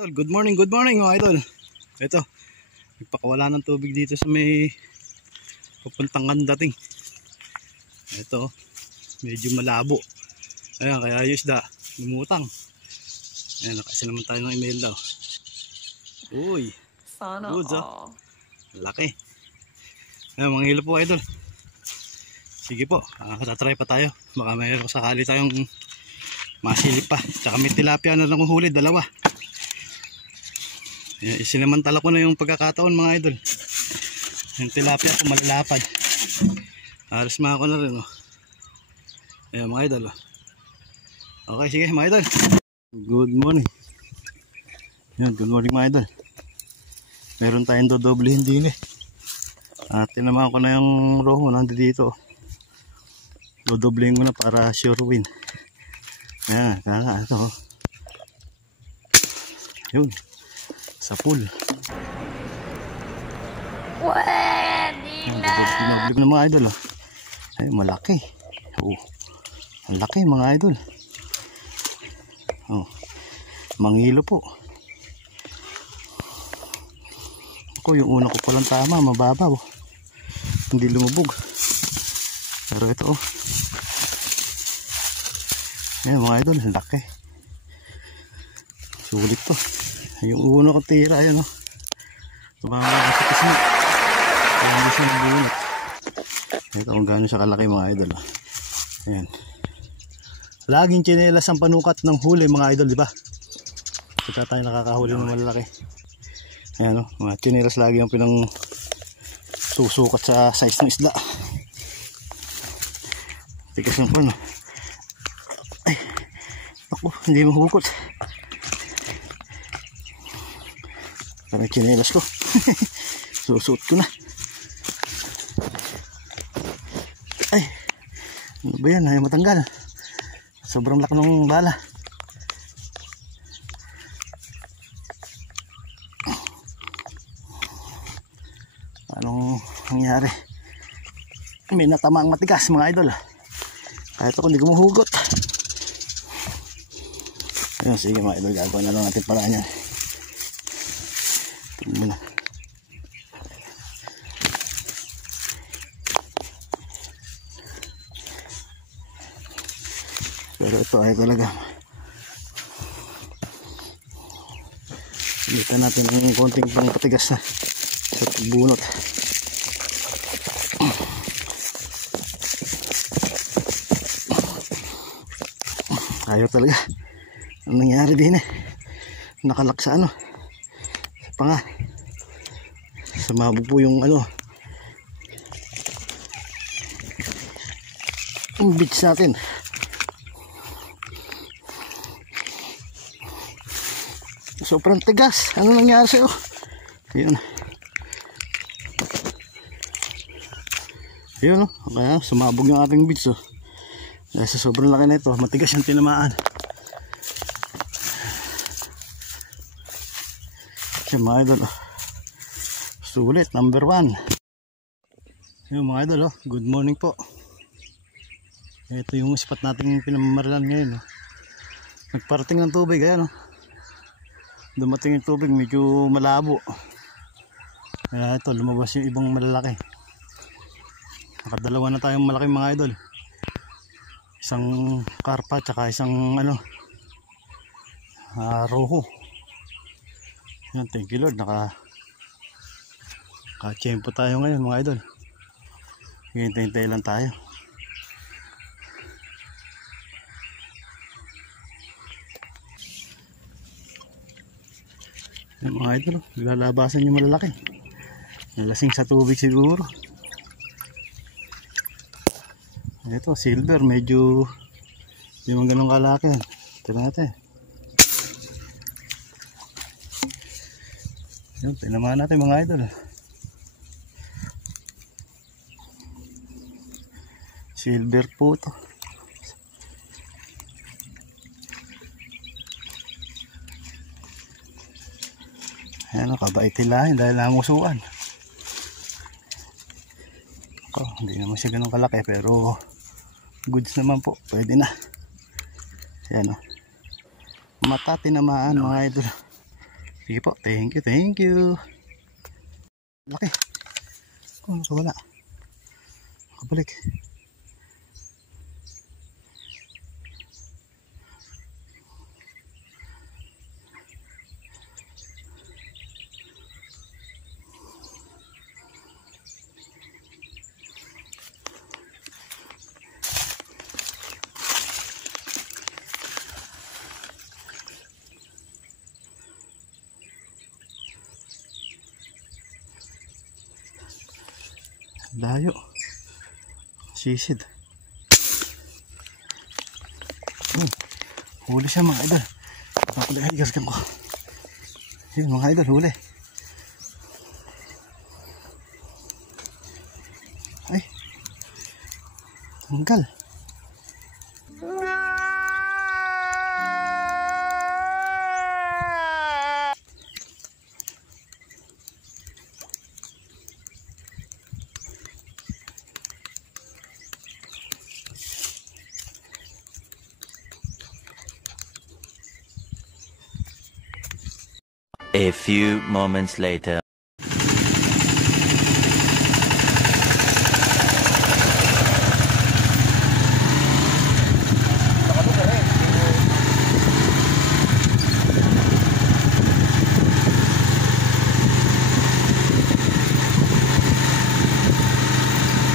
Good morning mga idol. Ito, nagpakawala ng tubig dito sa may papuntang Kandating. Ito, medyo malabo. Ayan, kaya yung isda, lumutang. Ayan, nakasi naman tayo ng email daw. Uy, sana good laki. Ayan, mga hilo po idol. Sige po, tatry pa tayo. Baka mayroon sakali tayong masilip pa. Tsaka may tilapia na lang huli, dalawa. Isinamantala ko na yung pagkakataon mga idol. Yung tilapia ko malalapad. Arisma ko na rin. Ayan mga idol. Okay, sige mga idol. Good morning. Ayan, good morning mga idol. Meron tayong dodoblihin din eh. At tinamaan ko na yung roho. Nandito. Dodoblihin ko na para sure win. Ayan, kaya ito. Yun. Sa pool. pwede na. Pinablik ng mga idol. Ay, malaki. Ang laki mga idol. Manghilo po. Ako, yung una ko palang tama, mababaw. Hindi lumubog. Pero ito ayan mga idol, ang laki. Sulit to. Yung una ko tira, ayan tumama kasi kasi hindi siya nabunot. Ito kung gano'n siya kalaki mga idol. Ayan. Laging tsinelas ang panukat ng huli mga idol, di ba? Kaya tayo nakakahuli ng malalaki. Ayan mga tsinelas lagi ang pinang susukat sa size ng isda. Tigas ng pano. Ay, ako, hindi mahukot. Parang tsinelas ko. Susuot ko na. Ay, ano ba yan? Ayaw matanggal. Sobrang laki ng bala. Anong nangyari? May natama ang matigas mga idol. Kahit ako hindi gumuhugot. Ayun, sige mga idol, gagawa na lang natin paraan yan. Muna. Pero ito ay talagailitan natin ng konting pang patigas na sa pagbunot. Ayaw talaga. Ang nangyari din nakalak sa sa panga. Sumabog po yung yung beach natin. Sobrang tigas. Ano nangyari sa'yo? Ayun. Ayun kaya sumabog yung ating beach dahil sa sobrang laki na ito, matigas yung tinamaan. Kaya mga idol sulit, number 1. Yung mga idol good morning po. Ito yung spot natin pinamamaralan ngayon nagparating ng tubig, ayan dumating yung tubig, medyo malabo. Kaya ito, lumabas yung ibang malalaki. Nakadalawa na tayong malaking mga idol. Isang karpa, tsaka isang roho. Yan, thank you Lord, nakachempo tayo ngayon mga idol. Hintay-hintay lang tayo. Yan mga idol, lalabasan yung malalaki. Nalasing sa tubig siguro. Ito, silver, medyo hindi man ganun kalaki. Ito natin. Yan, tinamaan natin mga idol. Silver po ito. Ayan kabait hilahin dahil nangusuan. Hindi naman siya ganun kalaki pero goods naman po, pwede na. Ayan mata tinamaan mga idol. Sige po, thank you, thank you. Laki. Oh, nakawala. Nakabalik. Layo. Sisid. Huli siya mga idol. Nakuligaskan ko. Yun mga idol, huli. Ay. Tanggal. A few moments later.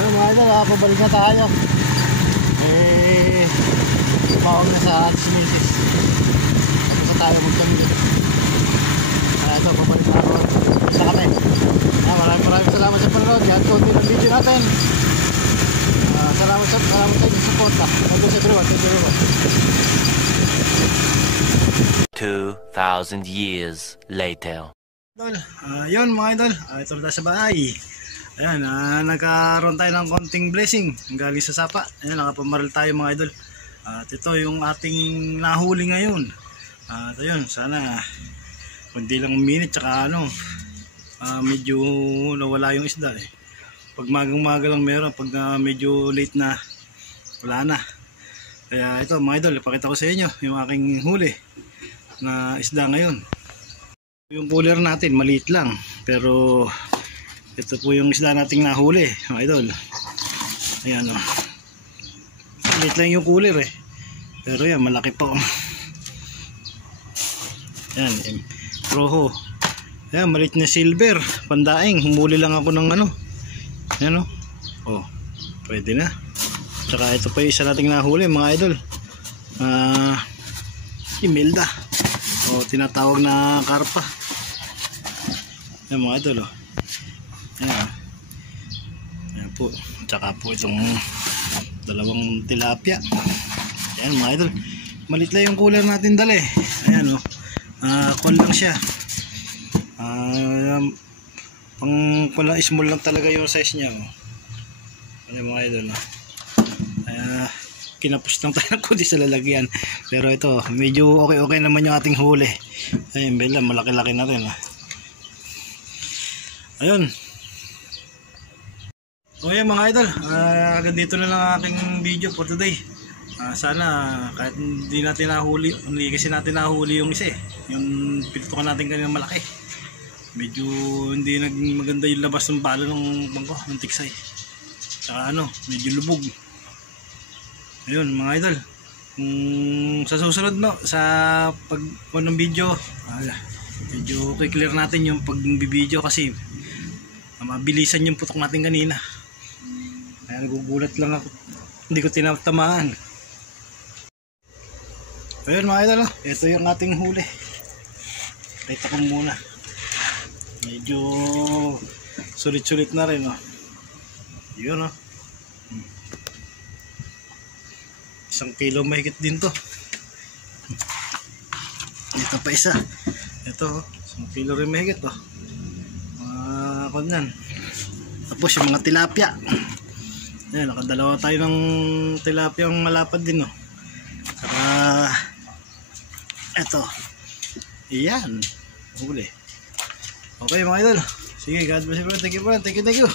Mga idol, pabalik na tayo. Tumawag na sa Sinisis. Tapos na tayo magkamili. Ito, pabalik na ako. Isa kami. Maraming salamat sa panonood. Yan, konti ng video natin. Salamat sa inyong support. Thank you everyone. Thank you everyone. 2,000 years later. Yun mga idol, ito na tayo sa bahay. Ayan, nagkaroon tayo ng konting blessing galing sa sapa. Ayan, nakapamaril tayo mga idol. At ito yung ating nahuli ngayon. At ayun, sana kundi lang minute tsaka medyo nawala yung isda eh. Pag magang-maga lang meron, pag medyo late na wala na. Kaya ito mga idol, ipakita ko sa inyo yung aking huli na isda ngayon. Yung cooler natin maliit lang, pero ito po yung isda nating nahuli mga idol. Ayan o, maliit lang yung cooler eh, pero yan malaki po. Ayan, roho. Ayan, maliit na silver pandaing. Humuli lang ako ng ayan o. Oh, pwede na. Tsaka ito pa yung isa nating nahuli mga idol, Imelda o tinatawag na karpa. Ayan mga idol o. Ayan. Ayan po. Tsaka po itong dalawang tilapia. Ayan mga idol, maliit lang yung cooler natin dali. Ayan o, call lang siya. Pang small lang talaga yung size niya o. Ayan mga idol o. Kinapos lang tayo ng kundi sa lalagyan, pero ito medyo okay naman yung ating huli. Ayun, bela, malaki-laki na rin. Ayun. Okay mga idol, hanggang dito na lang aking video for today. Sana kahit hindi natin nahuli, hindi kasi natin nahuli yung isa eh, yung pinutukan natin kanina malaki, medyo hindi naging maganda yung labas ng bala ng bangko, ng tiksay. Saka medyo lubog. Ayun mga idol, kung sa susunod sa pag-on ng video, medyo i-clear natin yung pag-video kasi mabilisan yung putok natin kanina. Kaya nagugulat lang ako, hindi ko tinatamaan. Ayun mga idol, ito yung ating huli. Ito ko muna, medyo sulit-sulit na rin yun 1 kilo mahigit din to. Ito pa isa. Ito 1 kilo rin mahigit kunyan. Tapos yung mga tilapia. Ayan, nakadalawa tayo ng tilapia ang malapad din Saka eto. Iyan. Huli. Okay mga idol. Sige, God bless you. Thank you.